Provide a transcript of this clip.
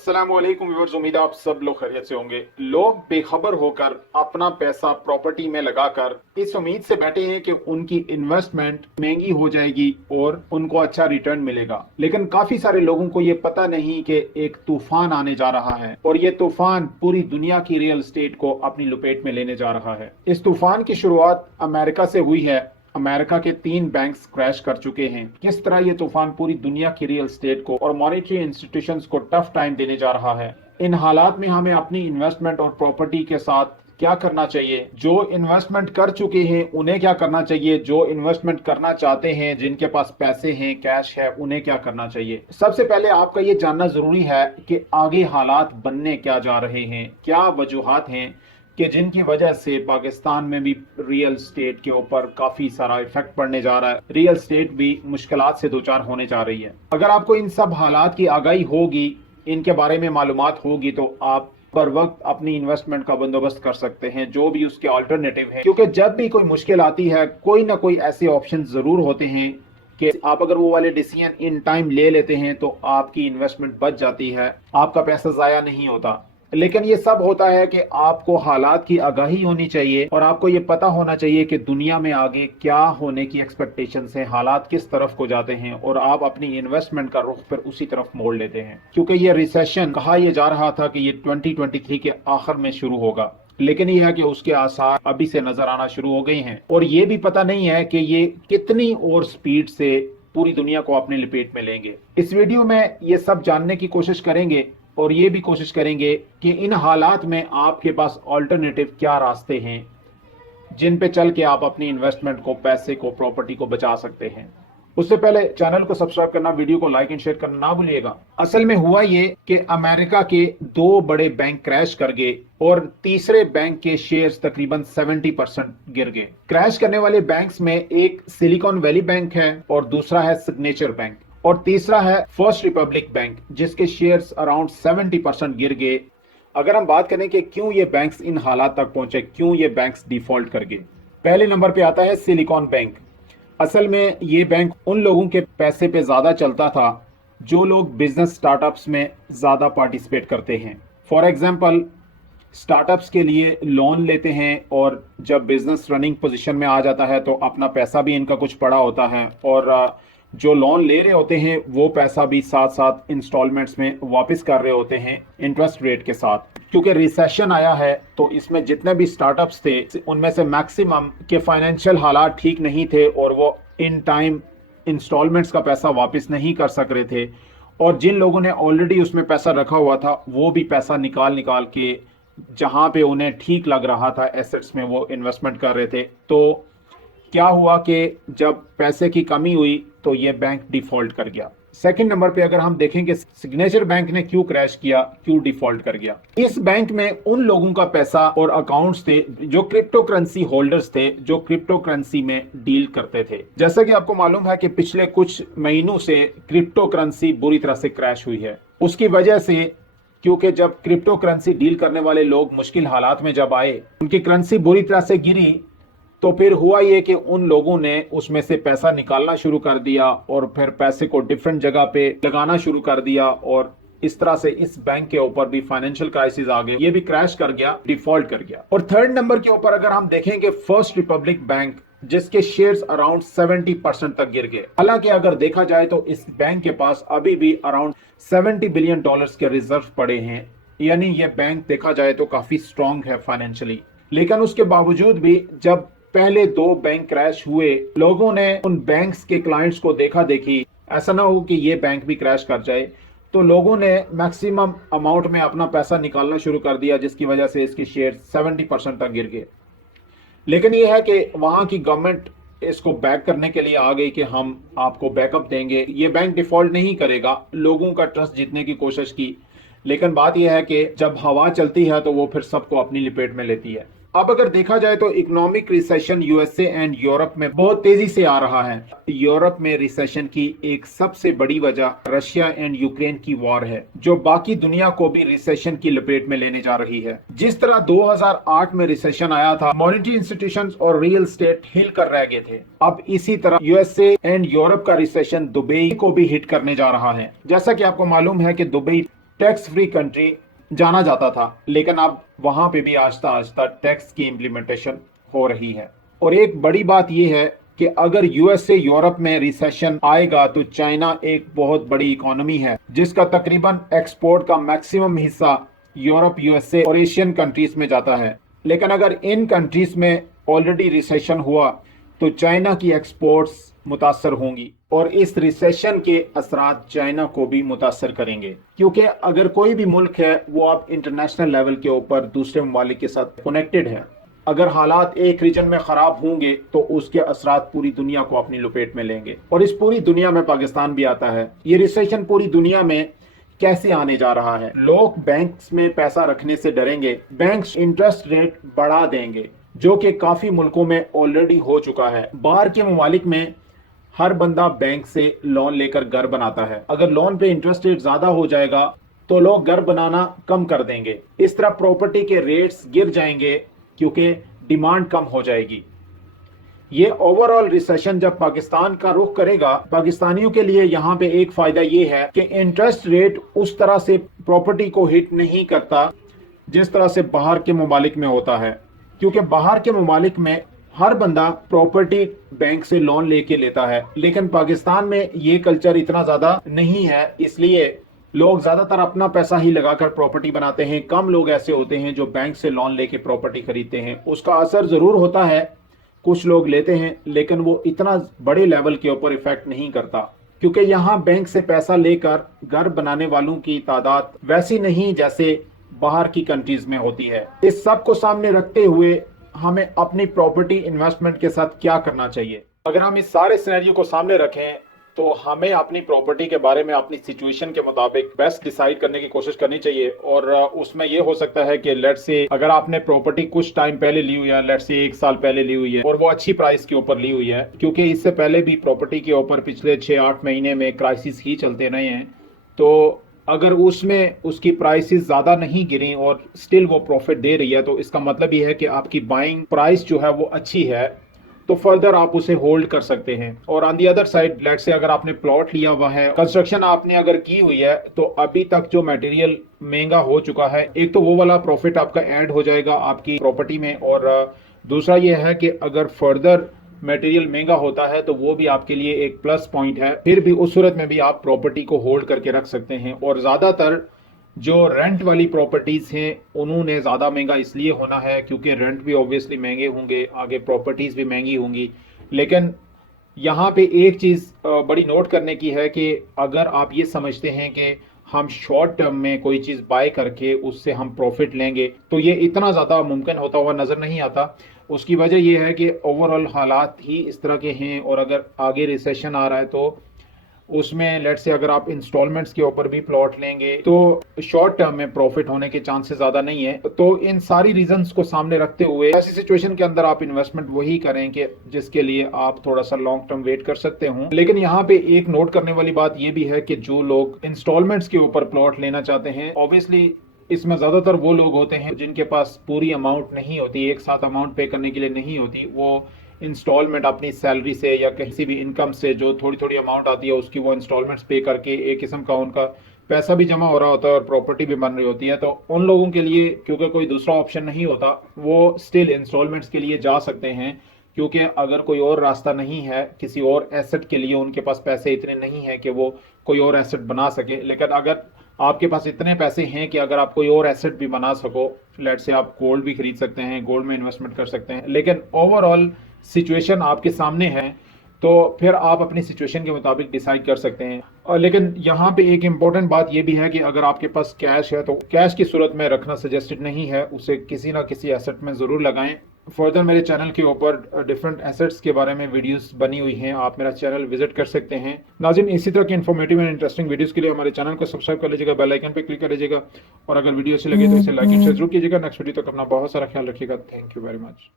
अस्सलामुअलैकुम व्यूअर्स, उम्मीद है आप सब लोग खैरियत से होंगे। लोग बेखबर होकर अपना पैसा प्रॉपर्टी में लगाकर इस उम्मीद से बैठे हैं कि उनकी इन्वेस्टमेंट महंगी हो जाएगी और उनको अच्छा रिटर्न मिलेगा, लेकिन काफी सारे लोगों को ये पता नहीं कि एक तूफान आने जा रहा है और ये तूफान पूरी दुनिया की रियल एस्टेट को अपनी लपेट में लेने जा रहा है। इस तूफान की शुरुआत अमेरिका से हुई है। अमेरिका के 3 बैंक्स क्रैश कर चुके हैं। किस तरह ये तूफान पूरी दुनिया की रियल एस्टेट को और मॉनेटरी इंस्टीट्यूशंस को टफ टाइम देने जा रहा है। इन हालात में हमें अपनी इन्वेस्टमेंट और प्रॉपर्टी के साथ क्या करना चाहिए, जो इन्वेस्टमेंट कर चुके हैं उन्हें क्या करना चाहिए, जो इन्वेस्टमेंट करना चाहते हैं, जिनके पास पैसे हैं, कैश है, उन्हें क्या करना चाहिए। सबसे पहले आपका ये जानना जरूरी है कि आगे हालात बनने क्या जा रहे हैं, क्या वजूहात हैं कि जिनकी वजह से पाकिस्तान में भी रियल स्टेट के ऊपर काफी सारा इफेक्ट पड़ने जा रहा है। रियल स्टेट भी मुश्किलात से दो चार होने जा रही है। अगर आपको इन सब हालात की आगाही होगी, इनके बारे में मालूमात होगी, तो आप पर वक्त अपनी इन्वेस्टमेंट का बंदोबस्त कर सकते हैं, जो भी उसके अल्टरनेटिव है। क्योंकि जब भी कोई मुश्किल आती है, कोई ना कोई ऐसे ऑप्शन जरूर होते हैं कि आप अगर वो वाले डिसीजन इन टाइम ले लेते हैं तो आपकी इन्वेस्टमेंट बच जाती है, आपका पैसा जाया नहीं होता। लेकिन ये सब होता है कि आपको हालात की आगाही होनी चाहिए और आपको ये पता होना चाहिए कि दुनिया में आगे क्या होने की एक्सपेक्टेशंस हैं, हालात किस तरफ को जाते हैं, और आप अपनी इन्वेस्टमेंट का रुख फिर उसी तरफ मोड़ लेते हैं। क्योंकि ये रिसेशन कहा यह जा रहा था कि ये 2023 के आखिर में शुरू होगा, लेकिन यह है कि उसके आसार अभी से नजर आना शुरू हो गए हैं और ये भी पता नहीं है कि ये कितनी और स्पीड से पूरी दुनिया को अपने लपेट में लेंगे। इस वीडियो में ये सब जानने की कोशिश करेंगे और ये भी कोशिश करेंगे कि इन हालात में आपके पास अल्टरनेटिव क्या रास्ते हैं जिन पे चल के आप अपनी इन्वेस्टमेंट को, पैसे को, प्रॉपर्टी को बचा सकते हैं। उससे पहले चैनल को सब्सक्राइब करना, वीडियो को लाइक एंड शेयर करना ना भूलिएगा। असल में हुआ ये कि अमेरिका के 2 बड़े बैंक क्रैश कर गए और तीसरे बैंक के शेयर्स तकरीबन 70% गिर गए। क्रैश करने वाले बैंक्स में एक सिलिकॉन वैली बैंक है और दूसरा है सिग्नेचर बैंक और तीसरा है फर्स्ट रिपब्लिक बैंक, जिसके शेयर्स अराउंड 70% गिर गए। अगर हम बात करें कि क्यों ये बैंक्स इन हालात तक पहुंचे, क्यों ये बैंक्स डिफॉल्ट कर गए, पहले नंबर पे आता है सिलिकॉन बैंक। असल में ये बैंक उन लोगों के पैसे पे ज्यादा चलता था जो लोग बिजनेस स्टार्टअप्स में ज्यादा पार्टिसिपेट करते हैं। फॉर एग्जांपल, स्टार्टअप्स के लिए लोन लेते हैं और जब बिजनेस रनिंग पोजीशन में आ जाता है तो अपना पैसा भी इनका कुछ पड़ा होता है और जो लोन ले रहे होते हैं वो पैसा भी साथ साथ इंस्टॉलमेंट्स में वापस कर रहे होते हैं इंटरेस्ट रेट के साथ। क्योंकि रिसेशन आया है तो इसमें जितने भी स्टार्टअप्स थे उनमें से मैक्सिमम के फाइनेंशियल हालात ठीक नहीं थे और वो इन टाइम इंस्टॉलमेंट्स का पैसा वापस नहीं कर सक रहे थे, और जिन लोगों ने ऑलरेडी उसमें पैसा रखा हुआ था वो भी पैसा निकाल के जहां पे उन्हें ठीक लग रहा था एसेट्स में वो इन्वेस्टमेंट कर रहे थे। तो क्या हुआ कि जब पैसे की कमी हुई तो ये बैंक डिफॉल्ट कर गया। सेकंड नंबर पे अगर हम देखें कि सिग्नेचर बैंक ने क्यों क्रैश किया, क्यों डिफॉल्ट कर गया। इस बैंक में उन लोगों का पैसा और अकाउंट्स थे जो क्रिप्टो करेंसी होल्डर्स थे, जो क्रिप्टो करेंसी में डील करते थे। जैसा कि आपको मालूम है कि पिछले कुछ महीनों से क्रिप्टो करेंसी बुरी तरह से क्रैश हुई है। उसकी वजह से, क्योंकि जब क्रिप्टो करेंसी डील करने वाले लोग मुश्किल हालात में जब आए, उनकी करेंसी बुरी तरह से गिरी, तो फिर हुआ ये कि उन लोगों ने उसमें से पैसा निकालना शुरू कर दिया और फिर पैसे को डिफरेंट जगह पे लगाना शुरू कर दिया और इस तरह से इस बैंक के ऊपर भी फाइनेंशियल क्राइसिस आ गए, ये भी क्रैश कर गया, डिफॉल्ट कर गया। और थर्ड नंबर के ऊपर अगर हम देखेंगे फर्स्ट रिपब्लिक बैंक, जिसके शेयर्स अराउंड 70% तक गिर गए। हालांकि अगर देखा जाए तो इस बैंक के पास अभी भी अराउंड $70 बिलियन के रिजर्व पड़े हैं, यानी ये बैंक देखा जाए तो काफी स्ट्रॉन्ग है फाइनेंशियली। लेकिन उसके बावजूद भी जब पहले 2 बैंक क्रैश हुए, लोगों ने उन बैंक्स के क्लाइंट्स को देखा देखी, ऐसा ना हो कि ये बैंक भी क्रैश कर जाए, तो लोगों ने मैक्सिमम अमाउंट में अपना पैसा निकालना शुरू कर दिया, जिसकी वजह से इसके शेयर 70% तक गिर गए। लेकिन ये है कि वहां की गवर्नमेंट इसको बैक करने के लिए आ गई कि हम आपको बैकअप देंगे, ये बैंक डिफॉल्ट नहीं करेगा। लोगों का ट्रस्ट जीतने की कोशिश की, लेकिन बात यह है कि जब हवा चलती है तो वो फिर सबको अपनी लपेट में लेती है। अब अगर देखा जाए तो economic recession USA and Europe में बहुत तेजी से आ रहा है। यूरोप में रिसेशन की एक सबसे बड़ी वजह रशिया एंड यूक्रेन की वॉर है, जो बाकी दुनिया को भी रिसेशन की लपेट में लेने जा रही है। जिस तरह 2008 में रिसेशन आया था, मॉनेटरी इंस्टीट्यूशंस और रियल एस्टेट हिल कर रह गए थे, अब इसी तरह यूएसए एंड यूरोप का रिसेशन दुबई को भी हिट करने जा रहा है। जैसा कि आपको मालूम है कि दुबई टैक्स फ्री कंट्री जाना जाता था, लेकिन अब वहां पे भी आहिस्ता आहिस्ता टैक्स की इम्प्लीमेंटेशन हो रही है। और एक बड़ी बात यह है कि अगर यूएस से यूरोप में रिसेशन आएगा तो चाइना एक बहुत बड़ी इकोनॉमी है जिसका तकरीबन एक्सपोर्ट का मैक्सिमम हिस्सा यूरोप, यूएसए और एशियन कंट्रीज में जाता है। लेकिन अगर इन कंट्रीज में ऑलरेडी रिसेशन हुआ तो चाइना की एक्सपोर्ट्स मुतासर होंगी और इस रिसेशन के असरात चाइना को भी मुतासर करेंगे, क्योंकि अगर कोई भी मुल्क है वो अब इंटरनेशनल लेवल के ऊपर दूसरे ममालिक के साथ कनेक्टेड है। अगर हालात एक रीजन में खराब होंगे तो उसके असरात पूरी दुनिया को अपनी लपेट में लेंगे और इस पूरी दुनिया में पाकिस्तान भी आता है। ये रिसेशन पूरी दुनिया में कैसे आने जा रहा है? लोग बैंक्स में पैसा रखने से डरेंगे, बैंक्स इंटरेस्ट रेट बढ़ा देंगे, जो कि काफी मुल्कों में ऑलरेडी हो चुका है। बाहर के ममालिक में हर बंदा बैंक से लोन लेकर घर बनाता है। अगर लोन पे इंटरेस्ट रेट ज्यादा हो जाएगा तो लोग घर बनाना कम कर देंगे। इस तरह प्रॉपर्टी के रेट्स गिर जाएंगे क्योंकि डिमांड कम हो जाएगी। ये ओवरऑल रिसेशन जब पाकिस्तान का रुख करेगा, पाकिस्तानियों के लिए यहाँ पे एक फायदा ये है कि इंटरेस्ट रेट उस तरह से प्रॉपर्टी को हिट नहीं करता जिस तरह से बाहर के ममालिक में होता है, क्योंकि बाहर के ममालिक में हर बंदा प्रॉपर्टी बैंक से लोन लेके लेता है, लेकिन पाकिस्तान में ये कल्चर इतना ज्यादा नहीं है। इसलिए लोग ज्यादातर अपना पैसा ही लगाकर प्रॉपर्टी बनाते हैं। कम लोग ऐसे होते हैं जो बैंक से लोन लेके प्रॉपर्टी खरीदते हैं। उसका असर जरूर होता है, कुछ लोग लेते हैं, लेकिन वो इतना बड़े लेवल के ऊपर इफेक्ट नहीं करता, क्योंकि यहाँ बैंक से पैसा लेकर घर बनाने वालों की तादाद वैसी नहीं जैसे बाहर की कंट्रीज में होती है। इस सब को सामने रखते हुए हमें अपनी प्रॉपर्टी इन्वेस्टमेंट के साथ क्या करना चाहिए? अगर हम इस सारे सिनेरियो को सामने रखें तो हमें अपनी प्रॉपर्टी के बारे में अपनी सिचुएशन के मुताबिक बेस्ट डिसाइड करने की कोशिश करनी चाहिए। और उसमें ये हो सकता है कि लेट्स से अगर आपने प्रॉपर्टी कुछ टाइम पहले ली हुई है, लेट्स से 1 साल पहले ली हुई है और वो अच्छी प्राइस के ऊपर ली हुई है, क्योंकि इससे पहले भी प्रॉपर्टी के ऊपर पिछले 6-8 महीने में क्राइसिस ही चलते रहे हैं, तो अगर उसमें उसकी प्राइसेस ज्यादा नहीं गिरी और स्टिल वो प्रॉफिट दे रही है, तो इसका मतलब ये है कि आपकी बाइंग प्राइस जो है वो अच्छी है, तो फर्दर आप उसे होल्ड कर सकते हैं। और on the other side, let's say अगर आपने प्लॉट लिया हुआ है, कंस्ट्रक्शन आपने अगर की हुई है, तो अभी तक जो मटेरियल महंगा हो चुका है, एक तो वो वाला प्रॉफिट आपका ऐड हो जाएगा आपकी प्रॉपर्टी में, और दूसरा ये है कि अगर फर्दर मटेरियल महंगा होता है तो वो भी आपके लिए एक प्लस पॉइंट है। फिर भी उस सूरत में भी आप प्रॉपर्टी को होल्ड करके रख सकते हैं। और ज्यादातर जो रेंट वाली प्रॉपर्टीज हैं उन्होंने ज्यादा महंगा इसलिए होना है क्योंकि रेंट भी ऑब्वियसली महंगे होंगे, आगे प्रॉपर्टीज भी महंगी होंगी। लेकिन यहाँ पे एक चीज बड़ी नोट करने की है कि अगर आप ये समझते हैं कि हम शॉर्ट टर्म में कोई चीज बाय करके उससे हम प्रॉफिट लेंगे, तो ये इतना ज्यादा मुमकिन होता हुआ नजर नहीं आता। उसकी वजह यह है कि ओवरऑल हालात ही इस तरह के हैं, और अगर आगे रिसेशन आ रहा है तो उसमें लेट्स से अगर आप इंस्टॉलमेंट्स के ऊपर भी प्लॉट लेंगे तो शॉर्ट टर्म में प्रॉफिट होने के चांसेस ज्यादा नहीं है। तो इन सारी रीजंस को सामने रखते हुए ऐसी सिचुएशन के अंदर आप इन्वेस्टमेंट वही करें कि जिसके लिए आप थोड़ा सा लॉन्ग टर्म वेट कर सकते हो। लेकिन यहाँ पे एक नोट करने वाली बात यह भी है कि जो लोग इंस्टॉलमेंट्स के ऊपर प्लॉट लेना चाहते हैं, ऑब्वियसली इसमें ज्यादातर वो लोग होते हैं जिनके पास पूरी अमाउंट नहीं होती, एक साथ अमाउंट पे करने के लिए नहीं होती। वो इंस्टॉलमेंट अपनी सैलरी से या किसी भी इनकम से जो थोड़ी थोड़ी अमाउंट आती है उसकी वो इंस्टॉलमेंट्स पे करके एक किस्म का उनका पैसा भी जमा हो रहा होता है और प्रॉपर्टी भी बन रही होती है। तो उन लोगों के लिए क्योंकि कोई दूसरा ऑप्शन नहीं होता, वो स्टिल इंस्टॉलमेंट्स के लिए जा सकते हैं, क्योंकि अगर कोई और रास्ता नहीं है किसी और एसेट के लिए, उनके पास पैसे इतने नहीं है कि वो कोई और एसेट बना सके। लेकिन अगर आपके पास इतने पैसे हैं कि अगर आप कोई और एसेट भी बना सको, लेट्स से आप गोल्ड भी खरीद सकते हैं, गोल्ड में इन्वेस्टमेंट कर सकते हैं, लेकिन ओवरऑल सिचुएशन आपके सामने है, तो फिर आप अपनी सिचुएशन के मुताबिक डिसाइड कर सकते हैं। और लेकिन यहाँ पे एक इम्पोर्टेंट बात यह भी है कि अगर आपके पास कैश है तो कैश की सूरत में रखना सजेस्टेड नहीं है, उसे किसी ना किसी एसेट में ज़रूर लगाएं। फर्दर मेरे चैनल के ऊपर डिफरेंट एसेट्स के बारे में वीडियोस बनी हुई हैं, आप मेरा चैनल विजिट कर सकते हैं। नाज़रीन, इसी तरह की इन्फॉर्मेटिव एंड इंटरेस्टिंग वीडियोस के लिए हमारे चैनल को सब्सक्राइब कर लीजिएगा, बेल आइकन पे क्लिक कर लीजिएगा, और अगर वीडियो अच्छी लगे तो इसे लाइक एंड शेयर जरूर कीजिएगा। नेक्स्ट वीडियो तक अपना बहुत सारा ख्याल रखिएगा। Thank you very much.